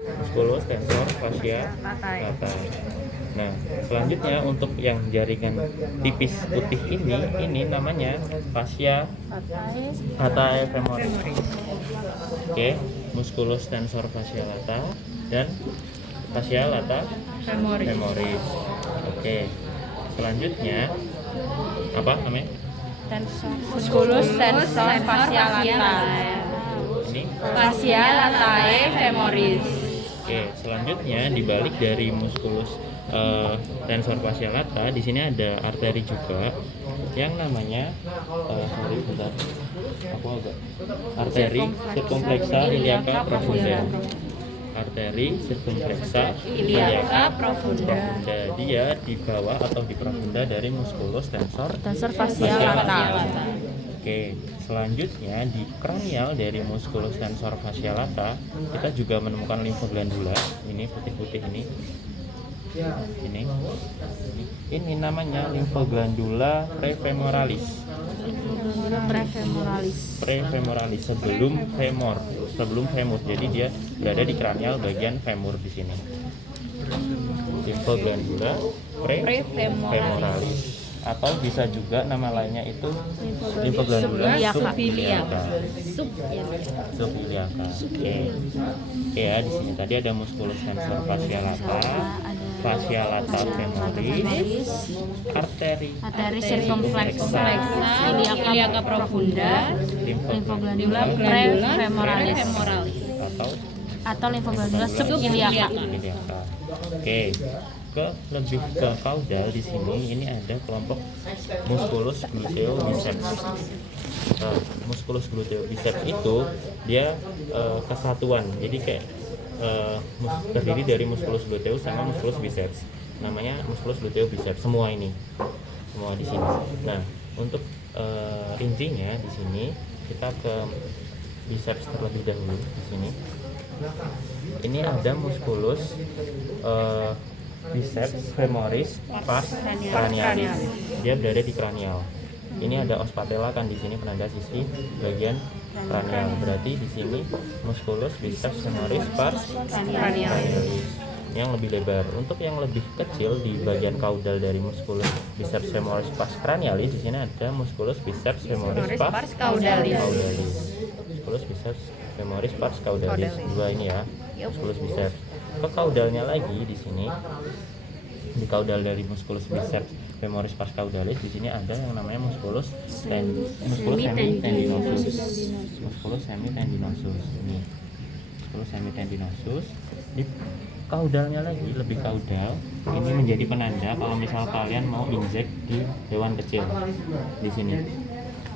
musculus tensor fascia lata. Nah, selanjutnya untuk yang jaringan tipis putih ini namanya fascia latae femoris. Oke, musculus tensor fascia lata dan fascia lata femoris. Oke. Selanjutnya apa namanya? Musculus tensor fascia latae. Ini. Fascia latae femoris. Oke, selanjutnya dibalik dari musculus tensor fascia lata, di sini ada arteri juga yang namanya arteri circumflexa iliaca profunda. Arteri circumflexa iliaca profunda. Dia di bawah atau di profunda dari musculus tensor Fascia lata. Oke, selanjutnya di kranial dari musculus tensor fascia lata kita juga menemukan limfoglandula. Ini putih-putih ini namanya limfoglandula prefemoralis. Prefemoralis sebelum femur. Jadi dia berada di kranial bagian femur di sini. Limfoglandula prefemoralis. Atau bisa juga nama lainnya itu limfoglandula subiliaca. Oke ya, di sini tadi ada musculus tensor fascia lata femoris, arteri circumflexa iliaca profunda, limfoglandula prefemoralis atau limfoglandula subiliaca. Oke. Lebih ke kaudal di sini ini ada kelompok musculus gluteo biceps. Musculus gluteo biceps itu dia kesatuan. Jadi kayak terdiri dari musculus gluteus sama musculus biceps. Namanya musculus gluteo biceps semua di sini. Nah, untuk rincinya di sini kita ke biceps terlebih dahulu di sini. Ini ada musculus biceps femoris pars cranialis. Dia berada di kranial. Ini ada os patella kan di sini penanda sisi bagian kranial. Berarti di sini musculus biceps femoris pars cranialis yang lebih lebar. Untuk yang lebih kecil di bagian kaudal dari musculus biceps femoris pars cranialis, di sini ada musculus biceps femoris pars caudalis. Musculus biceps femoris pars caudalis. Dua ini ya, musculus biceps. Ke kaudalnya lagi di sini, di kaudal dari musculus biceps femoris pars caudalis, di sini ada yang namanya musculus semitendinosus. Musculus semitendinosus ini, musculus semitendinosus. Di kaudalnya lagi lebih kaudal, ini menjadi penanda kalau misal kalian mau injek di hewan kecil. Di sini,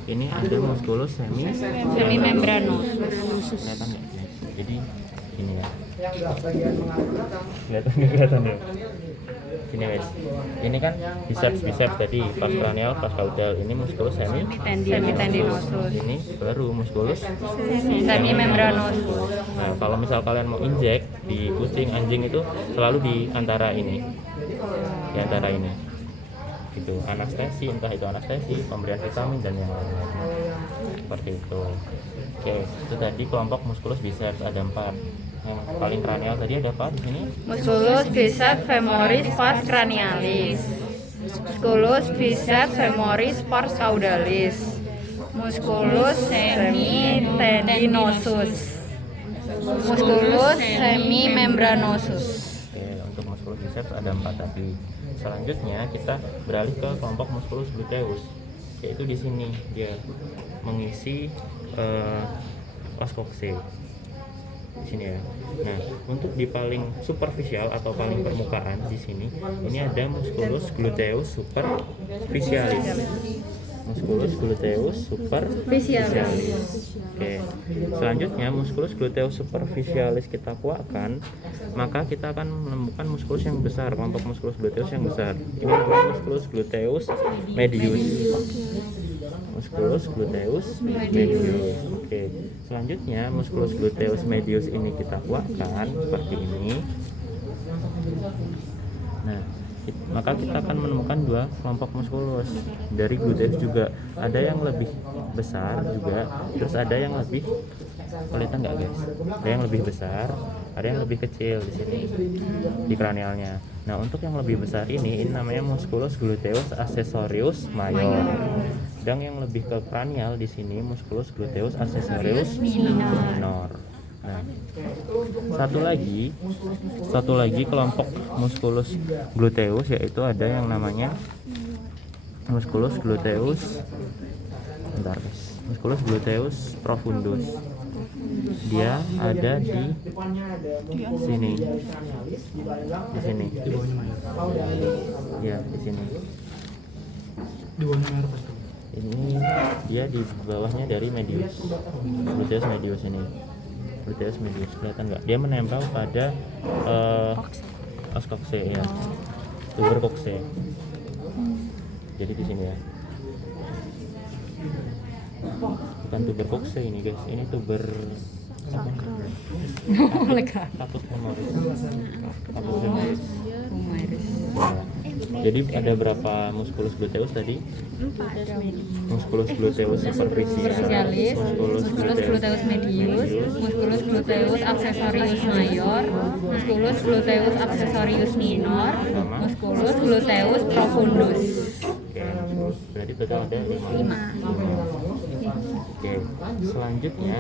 ini ada musculus semimembranosus. Kelihatan nggak? Jadi ini ya. Kelihatan ya. Sini guys. Ini kan biceps tadi pas kranial, pas kaudal. Ini musculus semitendinosus. Ini baru musculus semimembranosus. Nah, kalau misal kalian mau injek di kucing, anjing itu selalu di antara ini. Di antara ini. Gitu, anestesi, entah itu anestesi, pemberian vitamin dan yang lain-lain. Seperti itu. Oke, itu tadi kelompok musculus biceps ada 4. Yang paling kranial tadi ada apa di sini? Musculus biceps femoris pars cranialis, musculus biceps femoris pars caudalis, musculus semitendinosus, musculus semimembranosus. Oke, untuk musculus biceps ada 4 tadi. Selanjutnya kita beralih ke kelompok musculus gluteus, yaitu di sini dia mengisi os kokse di sini ya. Nah, untuk di paling superficial atau paling permukaan di sini ini ada musculus gluteus superficialis. Musculus gluteus superficialis. Oke. Selanjutnya musculus gluteus superficialis kita kuatkan, maka kita akan menemukan musculus yang besar, kelompok musculus gluteus yang besar. Ini adalah musculus gluteus medius. Musculus gluteus medius. Oke. Selanjutnya musculus gluteus medius ini kita kuatkan seperti ini. Nah, maka kita akan menemukan 2 kelompok muskulus dari gluteus juga. Ada yang lebih besar juga, terus ada yang lebih Kelihatan nggak guys? Ada yang lebih besar, ada yang lebih kecil di sini di kranialnya. Nah untuk yang lebih besar ini namanya musculus gluteus accessorius major. Dan yang lebih ke kranial di sini musculus gluteus accessorius minor. Nah, satu lagi kelompok musculus gluteus yaitu ada yang namanya musculus gluteus, bentar guys, musculus gluteus profundus. Dia ada di sini, di sini, ya di sini. Ini dia di bawahnya dari medius, gluteus medius ini. Gluteus medius, kelihatan nggak? Dia menempel pada os coccyx ya, tuber coccyx. Jadi di sini ya. Bukan tuber coccyx ini guys, ini tuber takut femoris. Jadi ada berapa musculus gluteus tadi? 4. Musculus gluteus superficialis, Musculus gluteus medius, musculus gluteus accessorius major, musculus gluteus accessorius minor, musculus gluteus profundus. Oke, berarti total ada 5. Oke, selanjutnya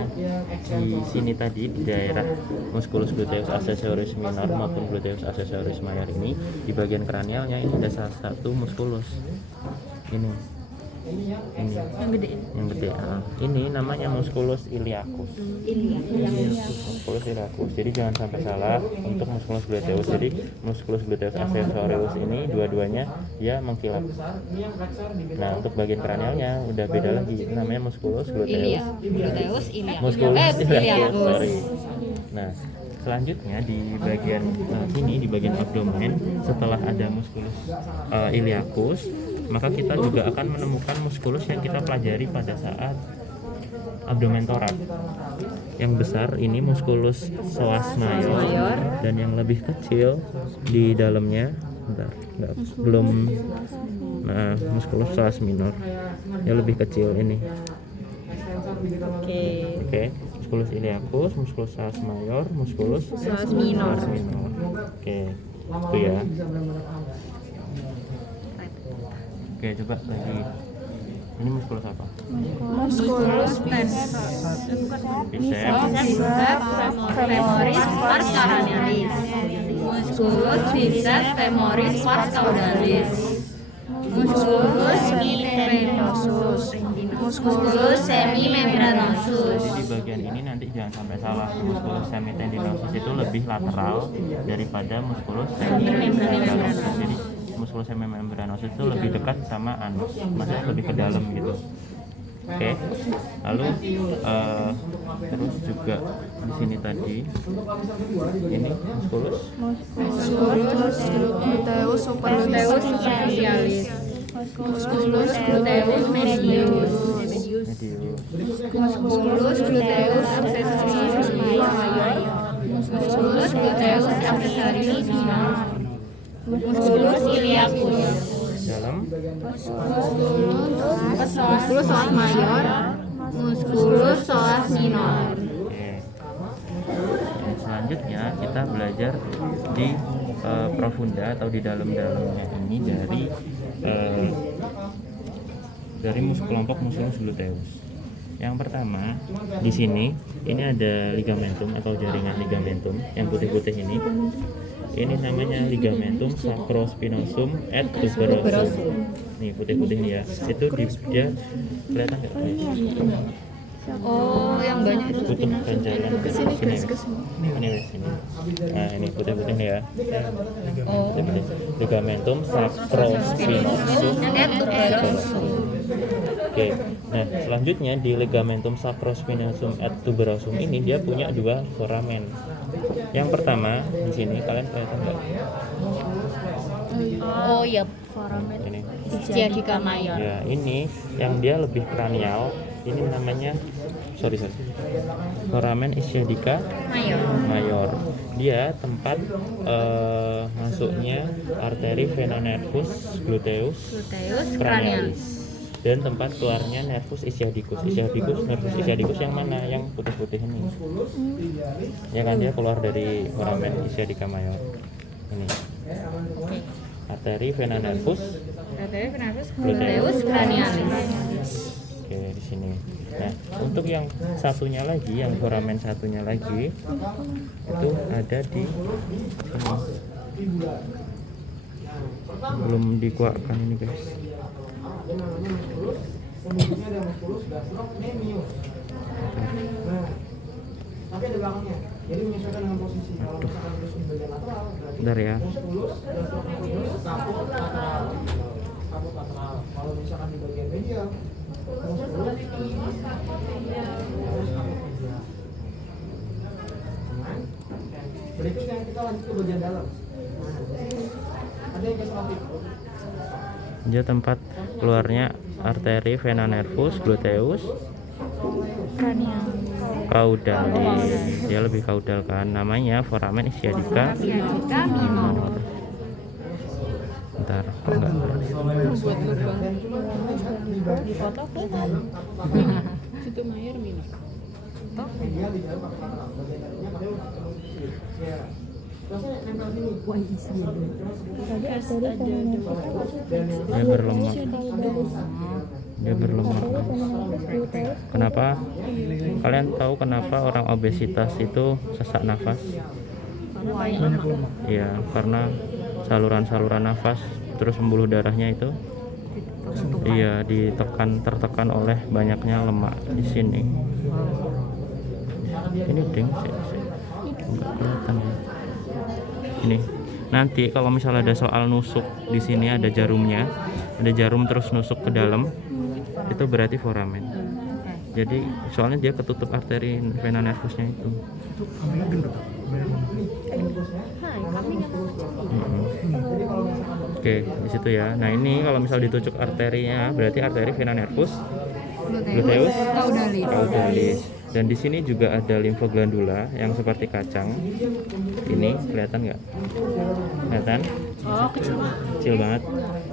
di sini tadi di daerah musculus gluteus accessorius minor maupun gluteus accessorius major ini di bagian kranialnya ini ada salah satu musculus ini yang gede. Ini namanya musculus iliacus. Musculus iliacus. Jadi jangan sampai salah untuk musculus gluteus. Jadi musculus gluteus accessorius ini dua-duanya dia mengkilap. Nah untuk bagian kranialnya udah beda lagi. Namanya musculus gluteus. Musculus iliacus. Sorry. Nah selanjutnya di bagian sini di bagian abdomen setelah ada musculus iliacus, maka kita juga akan menemukan musculus yang kita pelajari pada saat abdomen torak. Yang besar ini musculus psoas major dan yang lebih kecil di dalamnya musculus psoas minor yang lebih kecil ini. Oke. Musculus iliacus, musculus psoas major, musculus psoas minor. Oke. Itu ya. Oke, coba lagi. Ini musculus apa? Musculus biceps femoris pars cranialis. Musculus biceps femoris pars caudalis. Musculus semimembranosus. Musculus semimembranosus. Jadi di bagian ini nanti jangan sampai salah. Musculus semitendinosus itu lebih lateral daripada musculus semimembranosus. Jadi musculus semimembranosus itu lebih dekat sama anus, maksudnya lebih ke dalam gitu. Oke. Lalu terus juga di sini tadi ini musculus Gluteus superficialis. Musculus gluteus medius. Musculus gluteus accessorius major. Musculus gluteus accessorius minor. Musculus iliacus. dalam Musculus psoas major. Musculus psoas minor. Oke. Dan selanjutnya kita belajar di profunda atau di dalam-dalamnya ini dari kelompok musculus gluteus. Yang pertama di sini ini ada ligamentum atau jaringan ligamentum yang putih-putih ini. Ini namanya ligamentum sacrospinosum et tuberosum. Nih putih-putih nih ya. Itu dia kelihatan nggak guys? Oh, yang banyak itu. Tutup ganjalan sini guys. Ini guys sini. Nah ini putih-putih nih ya. Putih-putih. Ligamentum sacrospinosum et tuberosum. Oke. Nah selanjutnya di ligamentum sacrospinosum et tuberosum ini dia punya dua foramen. Yang pertama di sini kalian kelihatan nggak? Oh iya, foramen Ini. ischiadica major. Ya ini yang dia lebih kranial. Ini namanya foramen ischiadica major. Dia tempat masuknya arteri vena nervus gluteus cranialis. dan tempat keluarnya nervus ischiadicus. Nervus ischiadicus yang mana? Yang putih-putih ini. Ya kan, dia keluar dari foramen ischiadica mayor. Ini. Arteri vena nervus gluteus cranialis. Oke, di sini. Nah, untuk yang satunya lagi, yang foramen satunya lagi itu ada di sini. Belum dikuatkan ini, guys. Tapi ada belakangnya. Jadi menyesuaikan dengan posisi. Kalau misalkan terus di bagian lateral, berarti Bentar ya. kaput lateral. Kalau misalkan di bagian medial, terus kaput medial. Berikutnya kita lanjut ke bagian dalam. Ada yang keselotik. Dia tempat keluarnya arteri vena nervus gluteus caudalis. Dia lebih caudal kan, namanya foramen ischiadica minor. Bentar, kok enggak Di foto kan? Situ mayor minor. Medial di dalam pakai lateral. Bagian dalamnya pakai lateral. Ya. Terusnya nempel sini. Tadi arteri dia berlemak. Dia berlemak. Kenapa? Kalian tahu kenapa orang obesitas itu sesak nafas? Iya, karena saluran-saluran nafas terus pembuluh darahnya itu iya tertekan oleh banyaknya lemak di sini. Ini ding, enggak kelihatan ya. Ini nanti kalau misalnya ada soal nusuk di sini ada jarumnya, ada jarum terus nusuk ke dalam, itu berarti foramen. Jadi soalnya dia ketutup arteri vena nervusnya itu. Oke, di situ ya. Nah ini kalau misal ditucuk arterinya, berarti arteri vena nervus gluteus caudalis. Dan di sini juga ada limfoglandula yang seperti kacang. Ini kelihatan nggak? Kelihatan? Oh, kecil. Kecil banget.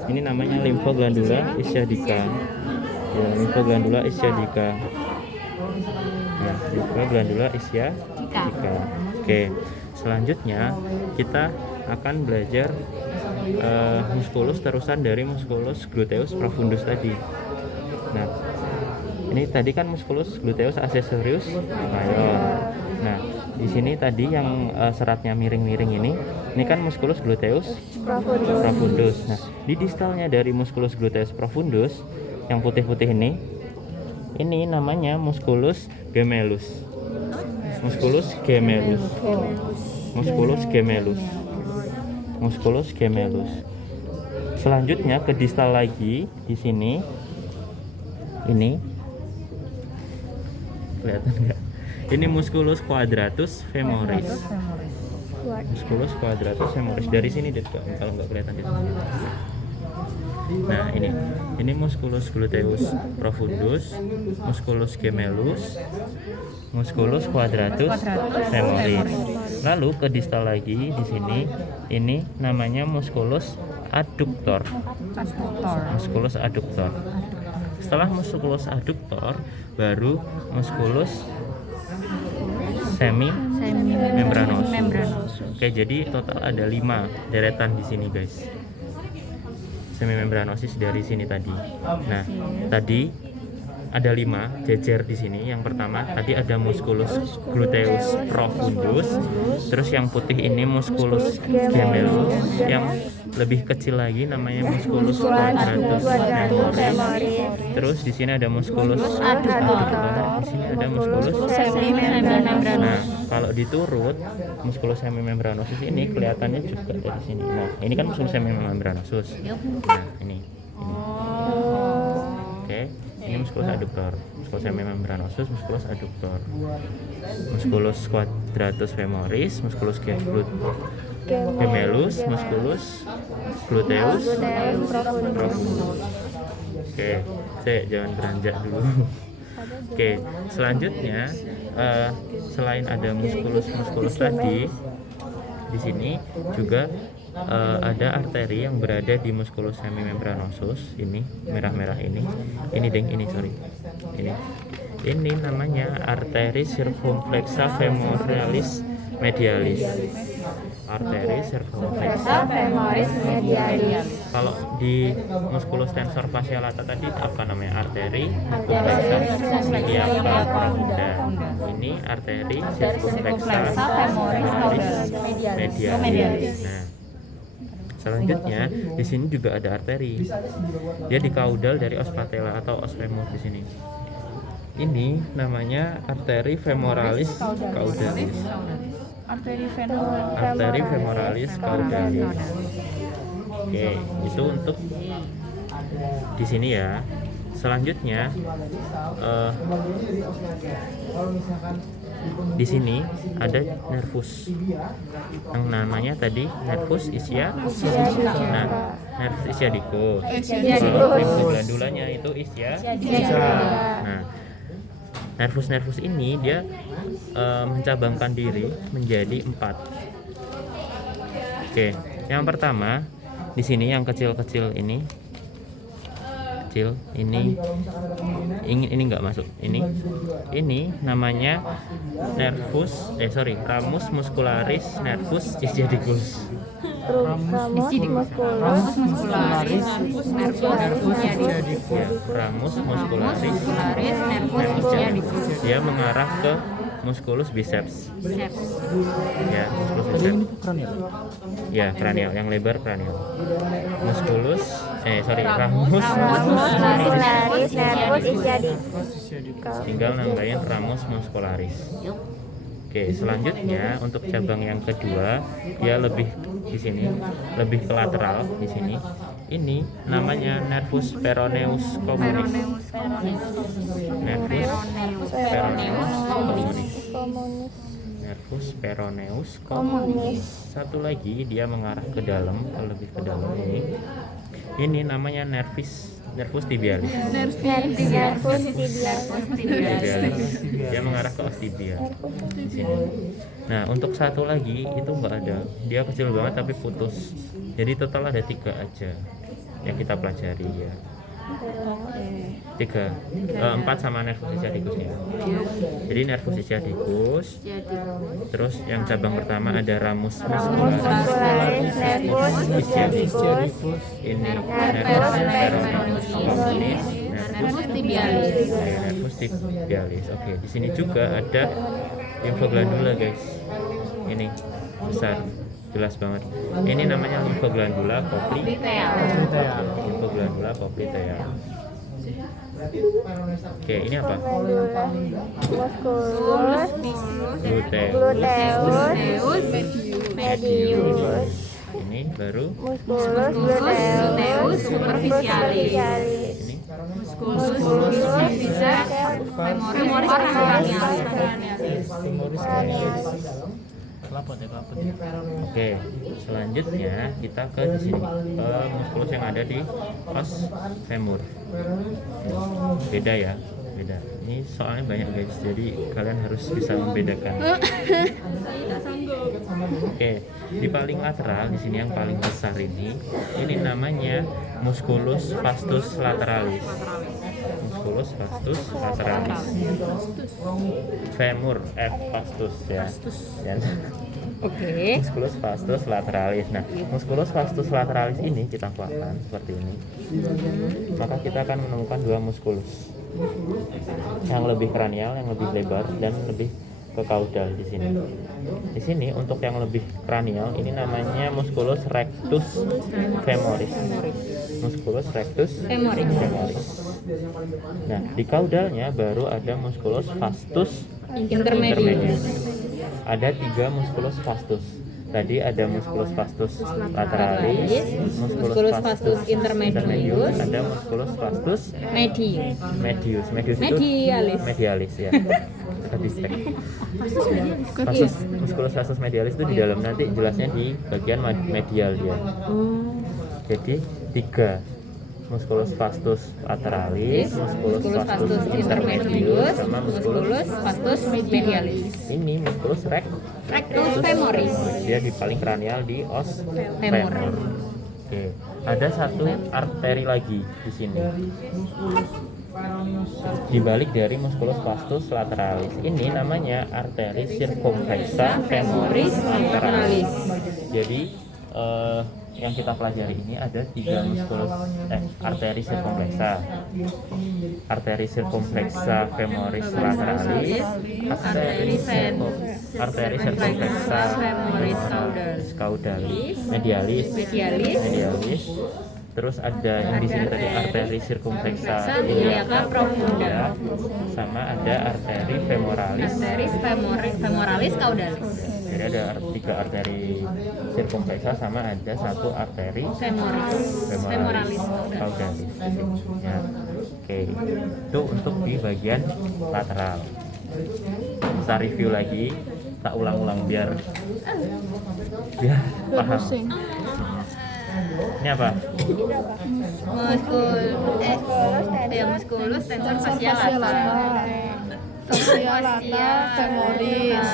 Ini namanya limfoglandula ischiadica. Ya, limfoglandula ischiadica. Nah, limfoglandula ischiadica. Oke. Selanjutnya kita akan belajar musculus terusan dari musculus gluteus profundus tadi. Nah, ini tadi kan musculus gluteus accessorius mayor. Nah, di sini tadi yang seratnya miring-miring ini kan musculus gluteus profundus. Nah, di distalnya dari musculus gluteus profundus yang putih-putih ini namanya musculus gemellus. Musculus gemellus. Musculus gemellus. Musculus gemellus. Selanjutnya ke distal lagi di sini. Ini kelihatan nggak? Ini musculus quadratus femoris. Musculus quadratus femoris dari sini deh, kalau nggak kelihatan di sini. Nah ini musculus gluteus profundus, musculus gemellus, musculus quadratus femoris. Lalu ke distal lagi di sini, ini namanya musculus adductor. Musculus adductor. Setelah musculus adductor, baru musculus semimembranosus. Oke, jadi total ada 5 deretan di sini, guys. Semimembranosis dari sini tadi. Nah, tadi ada 5 jejer di sini. Yang pertama tadi ada musculus gluteus profundus, terus yang putih ini musculus gemellus, yang lebih kecil lagi namanya musculus quadratus femoris. Terus di sini ada musculus adductor, di sini ada musculus semimembranosus. Nah, kalau diturut musculus semimembranosus ini kelihatannya juga dari sini. Nah, ini kan musculus semimembranosus. Nah, ini. Oke. Ini musculus adductor, musculus semimembranosus, musculus adductor, musculus quadratus femoris, musculus gemellus, musculus gluteus profundus. Oke, jangan beranjak dulu. Oke, selanjutnya selain ada musculus tadi, di sini juga ada arteri yang berada di musculus semimembranosus. Ini merah-merah ini sorry, ini namanya arteri circumflexa femoralis medialis. Arteri circumflexa femoris medialis. Kalau di musculus tensor fascia lata tadi apa namanya? Arteri circumflexa sciatica profunda. Ini arteri circumflexa femoris medialis. Nah, selanjutnya di sini juga ada arteri. Dia di kaudal dari os patella atau os femur di sini. Ini namanya arteri femoralis caudalis. Arteri femoralis caudalis. Oke, itu untuk di sini ya. Selanjutnya di sini ada nervus yang namanya tadi nervus ischiadicus. Nah, nervus ischiadicus. Kalau limfoglandulanya itu ischiadica. Nah, nervus ini dia mencabangkan diri menjadi 4. Oke, yang pertama di sini yang kecil-kecil ini enggak masuk. Ini namanya ramus muscularis nervus ischiadicus. Ramus muscularis nervus ischiadicus. Dia mengarah ke musculus biceps. Ya, musculus biceps. Ya, kranial, yang lebar kranial. Ramus Muscularis nervus ischiadicus. Tinggal nambahin ramus muscularis. Oke, selanjutnya untuk cabang yang kedua, dia lebih di sini, lebih ke lateral di sini. Ini namanya nervus peroneus communis. Nervus peroneus communis. Satu lagi dia mengarah ke dalam, lebih ke dalam ini. Ini namanya nervus tibialis. Dia mengarah ke os tibia di sini. Nah, untuk satu lagi itu nggak ada. Dia kecil banget tapi putus. Jadi total ada 3 aja yang kita pelajari ya. 4 sama nervus ischiadicus ya. Jadi nervus ischiadicus. Terus yang cabang pertama ada ramus muscularis nervus ischiadicus. Ini nervus peroneus communis, nervus tibialis. Oke, di sini juga ada limfoglandula guys. Ini besar, jelas banget. Ini namanya limfoglandula popliteal. Oke, ini apa? Musculus gluteus medius. Ini baru Musculus gluteus superficialis. ini Musculus femoris cranialis. Oke, selanjutnya kita ke di sini, ke muskulus yang ada di os femur. Beda ya, beda. Ini soalnya banyak guys, jadi kalian harus bisa membedakan. Oke, di paling lateral di sini yang paling besar ini namanya musculus vastus lateralis. Musculus vastus lateralis. Femur vastus ya. Oke. Musculus vastus lateralis. Nah, musculus vastus lateralis ini kita kuatkan seperti ini. Maka kita akan menemukan 2 musculus. Yang lebih kranial, yang lebih lebar dan lebih ke kaudal di sini. Di sini untuk yang lebih kranial ini namanya musculus rectus femoris. Musculus rectus femoris. Nah, di kaudalnya baru ada musculus vastus intermedius. Ada 3 musculus vastus. Tadi ada musculus vastus lateralis, musculus vastus intermedius, ada musculus vastus medius itu medialis ya. Musculus vastus medialis itu di dalam, nanti jelasnya di bagian medial dia. Jadi 3, musculus vastus lateralis, musculus vastus intermedius, sama musculus vastus medialis. Ini musculus Rectus femoris. Dia di paling kranial di os Femur. femur. Oke, ada satu arteri lagi di sini. Di balik dari musculus vastus lateralis. Ini namanya arteri circumflexa femoris lateralis. Jadi yang kita pelajari ini ada 3 arteri circumflexa. Arteri circumflexa femoris lateralis, arteri circumflexa femoris caudalis, medialis. Terus ada yang di sini tadi arteri circumflexa iliaca profunda, sama ada arteri femoralis. Femoralis caudalis. Jadi ada 3 arteri circumflexa sama ada 1 arteri femoralis caudalis. Ya. Oke, itu untuk di bagian lateral. Kita review lagi, tak ulang-ulang biar paham. Ini apa? Musculus tensor fascia lata. Fascia lata femoris.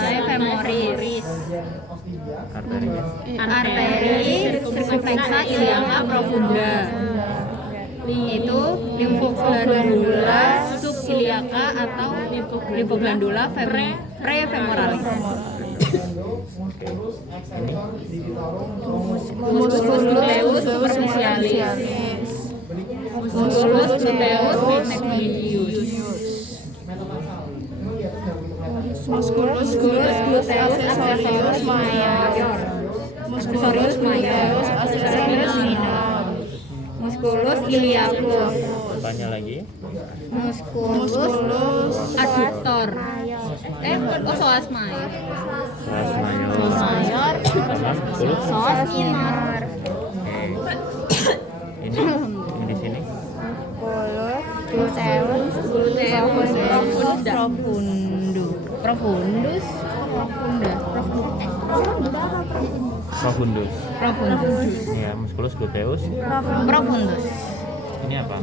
Arterinya? Arteri circumflexa iliaca profunda. Itu limfoglandula subiliaca atau limfoglandula prefemoralis. Ini Musculus gluteus superficialis. Musculus gluteus medius. Musculus gluteus accessorius major. Musculus gluteus accessorius minor. Musculus iliacus. tanya lagi. Musculus adductor. Psoas mayor. Psoas mayor. Mayor. Sama musculus. Psoas minor. Ini di sini. Gluteus profundus. Profundus. Ya, musculus gluteus. Profundus. Ini apa?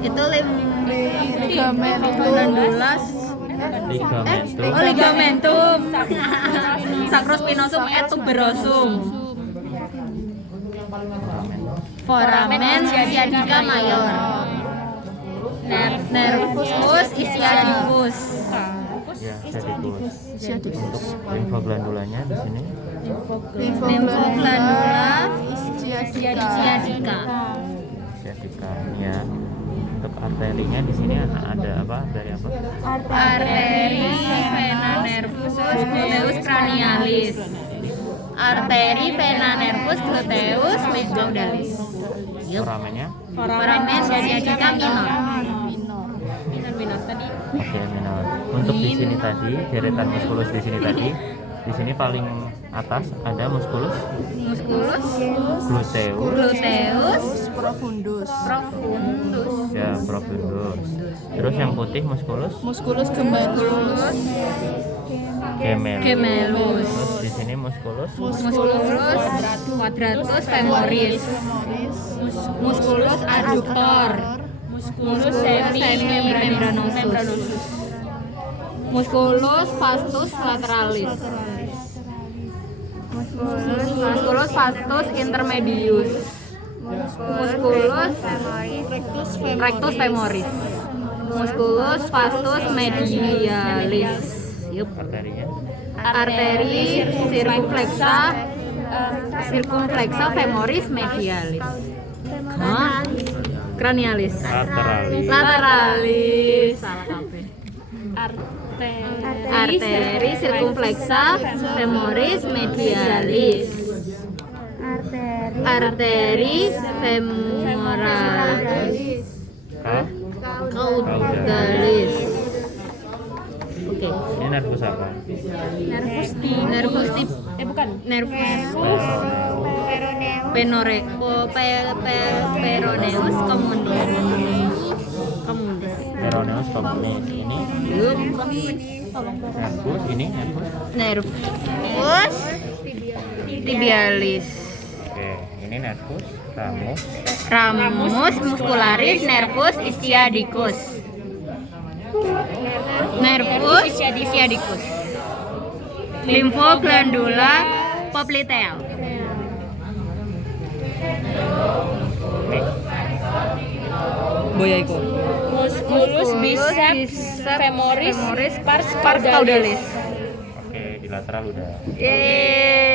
Itu Ligamentum. ligamentum. Sacrospinosum et tuberosum. Foramen sciatica mayor. Nervus ischiadicus. Ya, sciaticus. Untuk limfoglandulanya di sini. Limfoglandula Sciatica. sciatica. Sciatica. Ya. Untuk arterinya di sini ada apa? Dari apa? Arteri vena nervus gluteus cranialis. Arteri vena nervus gluteus caudalis. Foramennya? Foramen sciatica minor. Minor tadi. Oke, minor. Untuk di sini tadi, deretan musculus di sini tadi. Di sini paling atas ada musculus Gluteus Profundus. ya, profundus. Terus yang putih musculus Musculus gemellus. gemellus. Terus di sini musculus Musculus quadratus femoris. Musculus adductor. Musculus semimembranosus. Musculus vastus lateralis. Musculus vastus intermedius. Musculus rectus femoris. Musculus vastus medialis. arterinya. Arteri circumflexa femoris medialis. Cranialis. Lateralis. Salah kabeh. Arteri circumflexa femoris medialis. Arteri femoralis caudalis. Oke. Ini nervus apa? Nervus peroneus Peroneus communis. Ini nervus, ini nervus tibialis. Oke, ini nervus Ramus muscularis nervus ischiadicus. Nervus ischiadicus. Limfoglandula popliteal. Nih, Musculus biceps femoris pars Pars caudalis. oke, di lateral udah. Yeay.